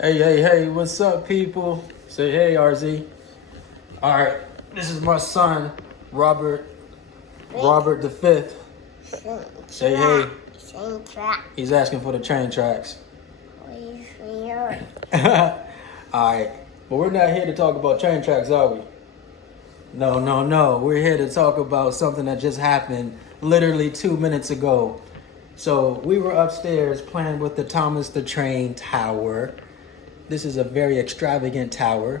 Hey, what's up, people? Say hey, RZ. All right, this is my son, Robert the Fifth. Say hey. He's asking for the train tracks. All right, but we're not here to talk about train tracks, are we? No. We're here to talk about something that just happened literally 2 minutes ago. So we were upstairs playing with the Thomas the Train Tower. This is a very extravagant tower.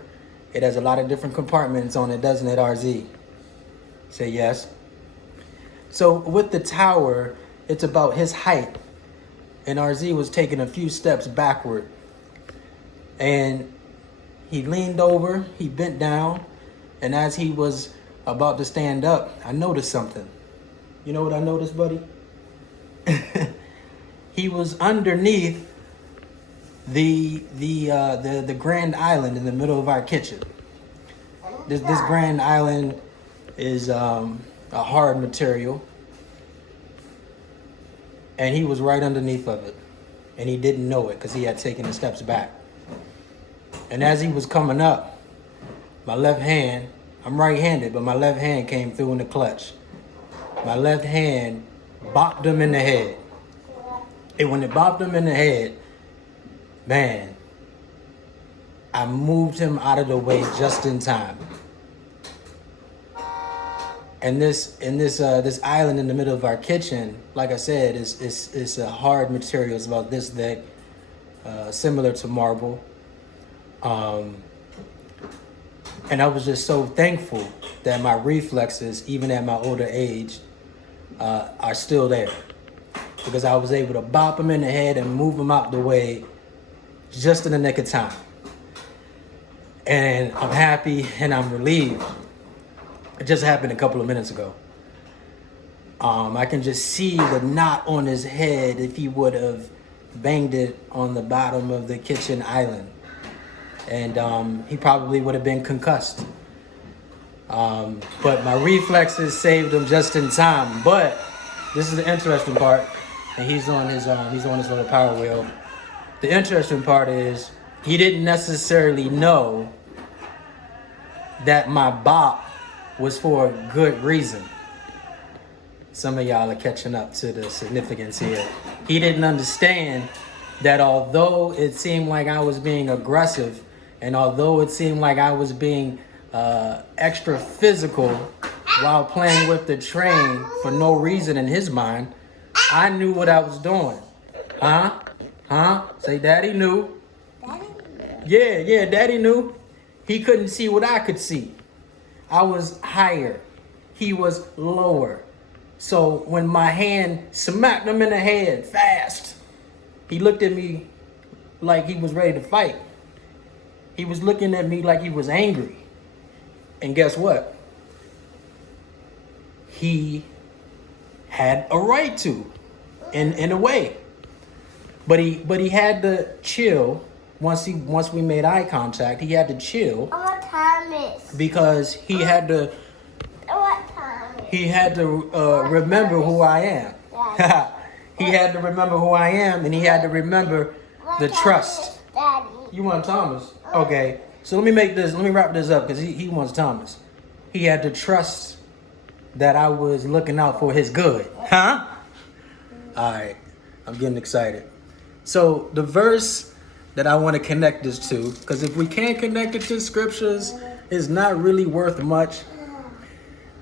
It has a lot of different compartments on it, doesn't it, RZ? Say yes. So with the tower, it's about his height. And RZ was taking a few steps backward. And he leaned over, he bent down, and as he was about to stand up, I noticed something. You know what I noticed, buddy? He was underneath the Grand Island in the middle of our kitchen. This Grand Island is a hard material, and he was right underneath of it, and he didn't know it because he had taken the steps back. And as he was coming up, my left hand, I'm right-handed, but my left hand came through in the clutch. My left hand bopped him in the head. And when it bopped him in the head, man, I moved him out of the way just in time. And this island in the middle of our kitchen, like I said, is a hard material. It's about this thick, similar to marble. And I was just so thankful that my reflexes, even at my older age, are still there. Because I was able to bop him in the head and move him out the way just in the nick of time. And I'm happy and I'm relieved. It just happened a couple of minutes ago. I can just see the knot on his head if he would have banged it on the bottom of the kitchen island. And he probably would have been concussed. But my reflexes saved him just in time. But this is the interesting part. And he's on his little power wheel. The interesting part is he didn't necessarily know that my bop was for a good reason. Some of y'all are catching up to the significance here. He didn't understand that although it seemed like I was being aggressive, and although it seemed like I was being extra physical while playing with the train for no reason in his mind, I knew what I was doing. Huh? Say daddy knew. Yeah, daddy knew. He couldn't see what I could see. I was higher. He was lower. So when my hand smacked him in the head fast, he looked at me like he was ready to fight. He was looking at me like he was angry. And guess what? He had a right to, in a way. But he had to chill once we made eye contact. He had to chill. What time is? Because he had to. What time is? He had to remember who I am. He had to remember who I am, and he had to remember the trust. Daddy. You want Thomas? Okay. So let me wrap this up because he wants Thomas. He had to trust that I was looking out for his good. Huh? All right. I'm getting excited. So the verse that I want to connect this to, because if we can't connect it to scriptures, it's not really worth much.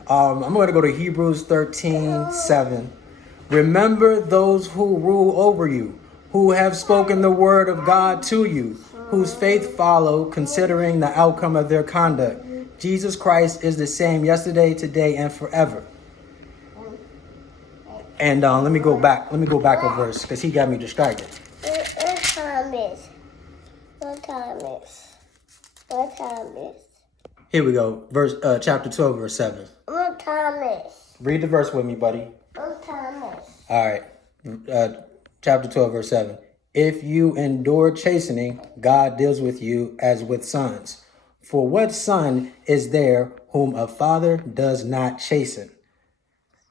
I'm going to go to Hebrews 13:7. Remember those who rule over you, who have spoken the word of God to you, whose faith follow, considering the outcome of their conduct. Jesus Christ is the same yesterday, today, and forever. And let me go back a verse because he got me distracted. What time is? Here we go. Chapter 12, verse 7. What time is? Read the verse with me, buddy. What time is? All right. Chapter 12, verse 7. If you endure chastening, God deals with you as with sons. For what son is there whom a father does not chasten?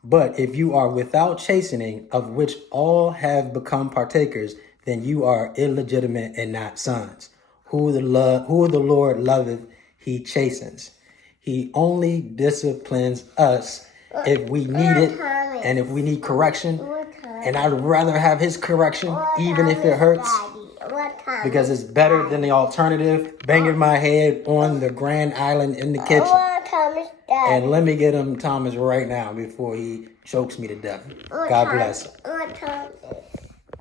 But if you are without chastening, of which all have become partakers, then you are illegitimate and not sons. who the Lord loveth, he chastens. He only disciplines us if we need it and if we need correction. And I'd rather have his correction, even if it hurts, because it's better than the alternative, banging my head on the Grand Island in the kitchen. Thomas, Daddy. And let me get him Thomas right now before he chokes me to death. God bless. Thomas.